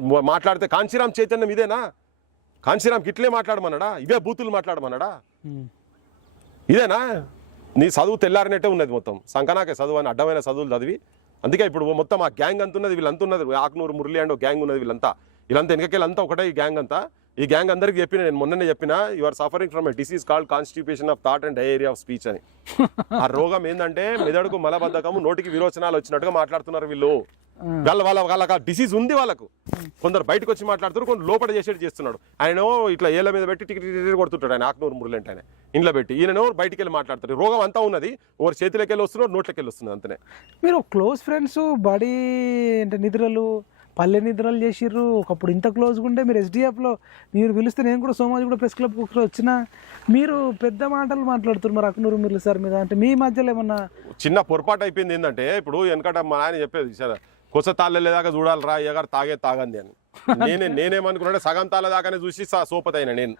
మాట్లాడితే కాంచీరామ్ చైతన్యం ఇదేనా? కాంచీరామ్కి ఇట్లే మాట్లాడమన్నాడా? ఇవే బూతులు మాట్లాడమన్నాడా? ఉమ్. ఇదేనా? నీ చదువు తెల్లారినట్టే ఉన్నది మొత్తం. సంకనాకే చదువు అని అడ్డమైన చదువులు చదివి అందుకే ఇప్పుడు మొత్తం ఆ గ్యాంగ్ అంత ఉన్నది వీళ్ళంతా ఉన్నది ఆకునూరు మురళి అండ్ గ్యాంగ్ ఉన్నది వీళ్ళంతా. వీళ్ళంతా వెనకకెళ్ళంతా ఒకటే ఈ గ్యాంగ్ అంతా. ఈ గ్యాంగ్ అందరికి చెప్పిన నేను మొన్ననే చెప్పిన you are suffering from a disease called constitution of thought and diarrhoea of speech అని. ఆ రోగం ఏంటంటే మెదడుకు మలబద్ధకము నోటికి విరోచనాలు వచ్చినట్టుగా మాట్లాడుతున్నారు వీళ్ళు. వాళ్ళ వాళ్ళ వాళ్ళకి ఆ డిసీజ్ ఉంది వాళ్ళకు. కొందరు బయటకు వచ్చి మాట్లాడుతున్నారు కొందరు లోపల చేసేది చేస్తున్నాడు. ఆయన ఇట్లా ఏళ్ళ మీద పెట్టి టికెట్ టికెట్ కొడుతుంటాడు ఆయన ఆకునూరు మురళి అంటే ఆయన ఇంట్లో పెట్టి. ఈయనో బయటికి వెళ్ళి మాట్లాడతారు రోగం అంతా ఉన్నది ఒకరు చేతిలోకి వెళ్ళి వస్తున్నారు నోట్లోకి వెళ్ళి వస్తుంది అంతనే. మీరు క్లోజ్ ఫ్రెండ్స్ బడి అంటే నిద్రలు పల్లె నిద్రలు చేసిర్రు. ఒకప్పుడు ఇంత క్లోజ్గా ఉండే మీరు ఎస్డిఎఫ్లో మీరు పిలిస్తే నేను కూడా సోమాజి కూడా ప్రెస్ క్లబ్ వచ్చిన. మీరు పెద్ద మాటలు మాట్లాడుతున్నారు మరి అక్నూరు మురళి సార్ మీద. అంటే మీ మధ్యలో ఏమన్నా చిన్న పొరపాటు అయిపోయింది ఏంటంటే ఇప్పుడు వెనకట మా ఆయన చెప్పేది సరే కొస తాళ్ళేదాకా చూడాలి రా అయ్యగారు తాగే తాగంది అని. నేనే నేనేమనుకున్నాడే సగం తాళ్ళ దాకానే చూసి సోపతైన నేను.